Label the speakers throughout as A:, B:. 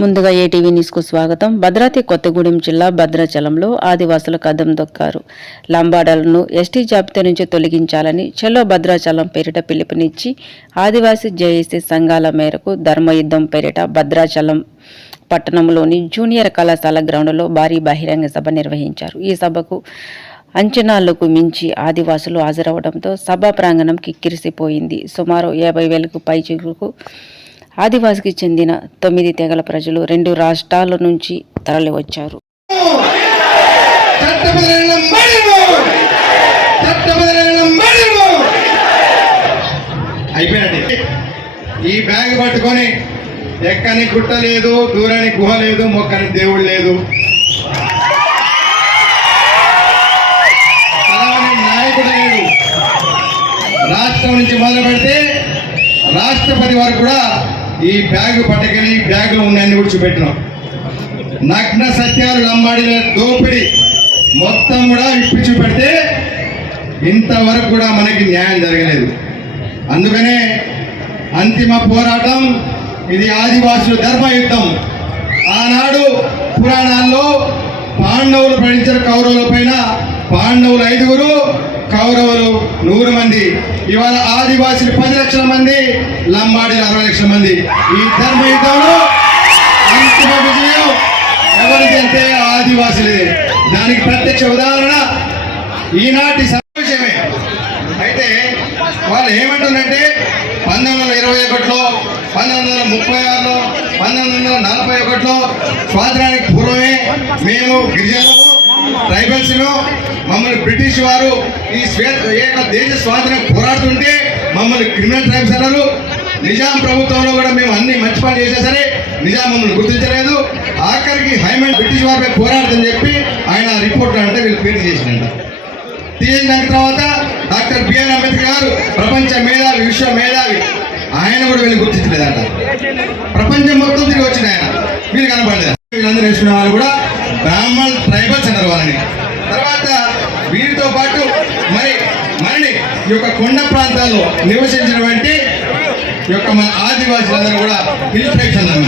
A: ముందుగా ఏటీవీ న్యూస్కు స్వాగతం. భద్రాద్రి కొత్తగూడెం జిల్లా భద్రాచలంలో ఆదివాసులు కదం దొక్కారు. లంబాడలను ఎస్టీ జాబితా నుంచి తొలగించాలని చెల్లో భద్రాచలం పేరిట పిలుపునిచ్చి ఆదివాసీ జేఏసీ సంఘాల మేరకు ధర్మయుద్ధం పేరిట భద్రాచలం పట్టణంలోని జూనియర్ కళాశాల గ్రౌండ్లో భారీ బహిరంగ సభ నిర్వహించారు. ఈ సభకు అంచనాలకు మించి ఆదివాసులు హాజరవడంతో సభా ప్రాంగణం కిక్కిరిసిపోయింది. సుమారు యాభై వేలకు పైచిలకు ఆదివాసికి చెందిన తొమ్మిది తెగల ప్రజలు రెండు రాష్ట్రాల నుంచి తరలివచ్చారు.
B: అయిపోయినట్టు. ఈ బ్యాగ్ పట్టుకొని ఎక్కని గుట్ట లేదు దూరానికి గుహ లేదు మొక్కని దేవుడు లేదు. నాయకుడు లేడు రాష్ట్రం నుంచి మొదలు పెడితే రాష్ట్రపతి వరకు కూడా ఈ బ్యాగ్ పట్టుకెళ్ళి బ్యాగులు ఉన్నాయని విడిచిపెట్టినాం నగ్న సత్యాలు లంబాడిన దోపిడి మొత్తం కూడా ఇప్పించుపెడితే ఇంతవరకు కూడా మనకి న్యాయం జరగలేదు. అందుకనే అంతిమ పోరాటం ఇది ఆదివాసుల ధర్మయుద్ధం ఆనాడు పురాణాల్లో పాండవులు పడించిన కౌరవుల పైన పాండవులు ఐదుగురు కౌరవులు నూరు మంది. ఇవాళ ఆదివాసులు పది లక్షల మంది లంబాడీలు అరవై లక్షల మంది. ఈ ధర్మయుద్ధంలో అంతిమ విజయం ఎవరిది అంటే ఆదివాసులే. దానికి ప్రత్యక్ష ఉదాహరణ ఈనాటి సమావేశమే. అయితే వాళ్ళు ఏమంటున్నారంటే పంతొమ్మిది వందల ఇరవై ఒకటిలో పంతొమ్మిది వందల ముప్పై ఆరులో పంతొమ్మిది వందల నలభై ఒకటిలో స్వాతంత్రానికి పూర్వమే మేము గిరిజనులు ట్రైబల్స్ను మమ్మల్ని బ్రిటిష్ వారు ఈ శ్వేత దేశ స్వాతంత్రం పోరాడుతుంటే మమ్మల్ని క్రిమినల్ ట్రైబ్స్ అన్నారు. నిజాం ప్రభుత్వంలో కూడా మేము అన్ని మంచి పని చేసినా సరే నిజాం మమ్మల్ని గుర్తించలేదు. ఆఖరికి హైమండ్ బ్రిటిష్ వారిపై పోరాడదని చెప్పి ఆయన రిపోర్ట్ అంటే వీళ్ళు పేరు చేసినంట తీసిన తర్వాత డాక్టర్ బిఆర్ అంబేద్కర్ గారు ప్రపంచ మేధావి విశ్వ మేధావి. ఆయన కూడా వీళ్ళు గుర్తించలేదంట. ప్రపంచం మొత్తం తిరిగి వచ్చింది ఆయన. వీళ్ళు కనపడలేదు వీళ్ళందరూ వేసుకున్న వాళ్ళు కూడా బ్రాహ్మణ్ ట్రైబల్స్ అన్నారు వాళ్ళని తర్వాత వీరితో పాటు మరి మరిని ఈ యొక్క కొండ ప్రాంతాల్లో నివసించినటువంటి ఈ యొక్క మన ఆదివాసులందరూ కూడా హిల్ అన్నారు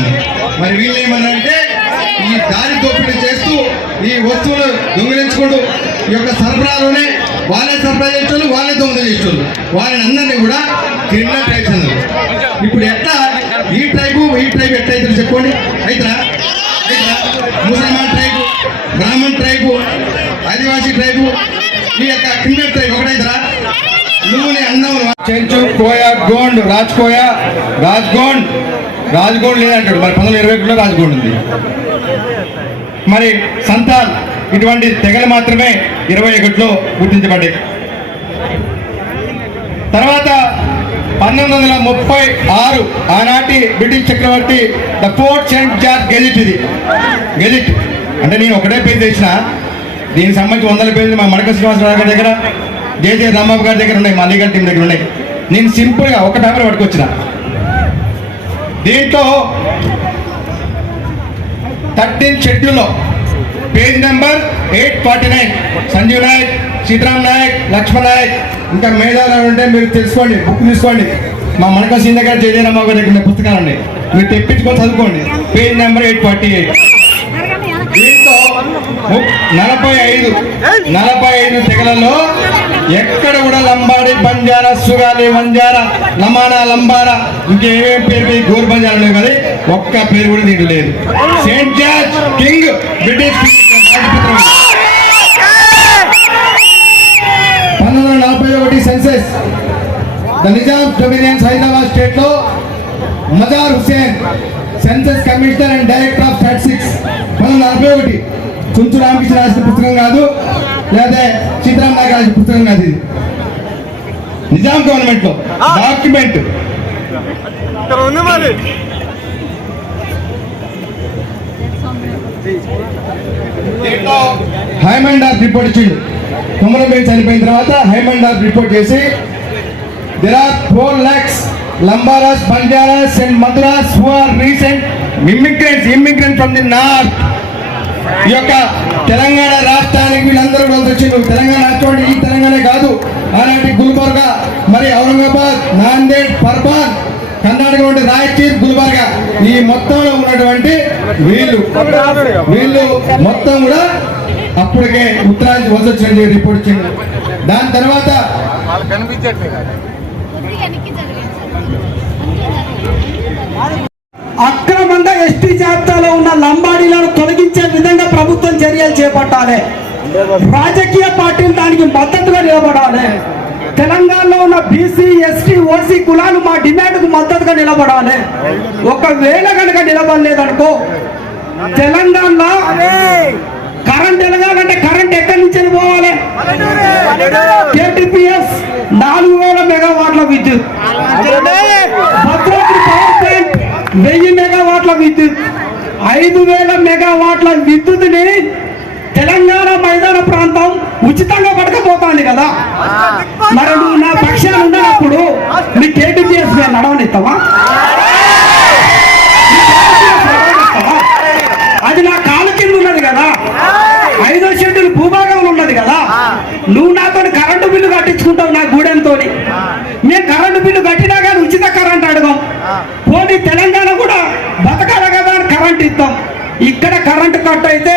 B: మరి వీళ్ళు ఏమన్నారంటే ఈ దారి దోపిడీ చేస్తూ ఈ వస్తువులు దొంగిలించుకుంటూ ఈ యొక్క సరఫరాలోనే వాళ్ళే సరఫరా చేసేవాళ్ళు వాళ్ళే దొంగలు చేసేవాళ్ళు వాళ్ళని అందరినీ కూడా క్రిమినల్ ట్రైబ్స్ అన్నారు. ఇప్పుడు ఎట్లా? ఈ ట్రైబు ఈ ట్రైబ్ ఎట్లా అవుతారు చెప్పండి? అయితరా అయితరా ముసల్మాన్ tribe Brahman tribe Adivasi tribe ఈ యొక్క క్రిమినల్ ట్రైబ్ ఒకటైతరా నువ్వు నీ అన్నం చెంచు గోండ్ రాజ్ రాజ్గోండ్. రాజ్ లేదంటాడు. మరి పంతొమ్మిది ఇరవై ఒకటిలో రాజ్గోండ్ ఉంది. మరి సంతాల్ ఇటువంటి తెగలు మాత్రమే ఇరవై ఒకటిలో గుర్తించబడ్డాయి. తర్వాత పంతొమ్మిది వందల ముప్పై ఆరు ఆనాటి British Chakravarthi the Fort Saint George gazette ఇది. గెజిట్. అంటే నేను ఒకటే పేరు తెచ్చిన. దీనికి సంబంధించి వందల పేర్లు మా మడక శ్రీనివాసరావు గారి దగ్గర. జేజే రాంబాబు గారి దగ్గర ఉన్నాయి మా లీగల్ టీం దగ్గర ఉన్నాయి. నేను సింపుల్గా ఒక పేపర్ పట్టుకొచ్చిన. దీంట్లో థర్టీన్ షెడ్యూల్లో page number eight forty nine. Sanjeev Naik Sitaram Naik Laxman Naik. ఇంకా మేధావులు ఉంటే మీరు తెలుసుకోండి బుక్ తీసుకోండి. మా మనక సీన్ దగ్గర జయజయరామ గారి దగ్గర ఉన్న పుస్తకాలు ఉన్నాయి. మీరు తెప్పించుకొని చదువుకోండి. Page number eight forty eight. దీంతో నలభై ఐదు నలభై ఐదు తెగలలో ఎక్కడ కూడా లంబాడి బంజారా సుగాలి వంజారా లమానా లంబారా ఇంకేమేం పేరు పేరు గోరు బంజారా లేవు కదా ఒక్క పేరు కూడా దీంట్లో లేదు. సెయింట్ జార్జ్ కింగ్ బ్రిటిష్ పంతొమ్మిది వందల నలభై ఒకటి census the Nizam dominions Hyderabad స్టేట్లో Mazhar Hussain census commissioner and director of statistics పంతొమ్మిది వందల నలభై ఒకటి. చుంచు రామకృష్ణ రాసిన పుస్తకం కాదు లేదా సీతారాం నాయక్ రాసిన పుస్తకం కాదు ఇది. నిజాం గవర్నమెంట్లో డాక్యుమెంట్
C: మరి.
B: హైమండార్ రిపోర్ట్ ఇచ్చిండు కొమరబేన్ చనిపోయిన తర్వాత హైమండార్ రిపోర్ట్ చేసి there are four lakhs Lambaras Banjaras and Madras who are recent immigrants immigrant from the north ఈ యొక్క తెలంగాణ రాష్ట్రానికి వీళ్ళందరూ వచ్చిండ్రు. తెలంగాణ రాష్ట్రం ఈ తెలంగాణ కాదు. ఆనాటి గుల్బర్గా మరి ఔరంగాబాద్ నాందేడ్ పర్బాన్ కర్ణాటక వంటి ఉంటే రాయచూర్ గుల్బర్గా. ఈ మొత్తంలో ఉన్నటువంటి వీళ్ళు వీళ్ళు మొత్తం కూడా అప్పటికే ఉత్తరాంధ్ర వద్దొచ్చండి రిపోర్ట్ చేయండి దాని తర్వాత
D: అక్రమంగా ఎస్టీ జాబితాలో ఉన్న లంబాడీలను తొలగించే విధంగా ప్రభుత్వం చర్యలు చేపట్టాలి. రాజకీయ పార్టీలు దానికి మద్దతుగా నిలబడాలి. తెలంగాణలో ఉన్న బీసీ ఎస్టీ ఓసీ కులాలు మా డిమాండ్కు మద్దతుగా నిలబడాలి. ఒకవేళ కనుక నిలబడలేదనుకో తెలంగాణలో కరెంట్ ఎలగాలంటే కరెంట్ ఎక్కడి నుంచి వెళ్ళి పోవాలి కేటీపీఎస్ నాలుగు వేల మెగావాట్ల విద్యుత్ భద్రాద్రి పవర్ ప్లాంట్ వెయ్యి మెగావాట్ల విద్యుత్. ఐదు వేల మెగావాట్ల విద్యుత్ని తెలంగాణ మైదాన ప్రాంతం ఉచితంగా పడకపోతుంది కదా. మరి నువ్వు నా పక్షాలు ఉన్నప్పుడు నీ కేటీపీఎస్ మీద నడవనిస్తావా? అది నా కాలు కింద ఉన్నది కదా. ఐదో షెడ్యూల్ భూభాగంలో ఉన్నది కదా. నువ్వు నాతో కరెంటు బిల్లు కట్టించుకుంటావు నా గూడెంతో మేము కరెంటు బిల్లు కట్టినా కానీ ఉచిత కరెంట్ అడగం. పోనీ తెలంగాణ కూడా బతకాలి కదా అని కరెంట్ ఇస్తాం ఇక్కడ కరెంటు కట్ అయితే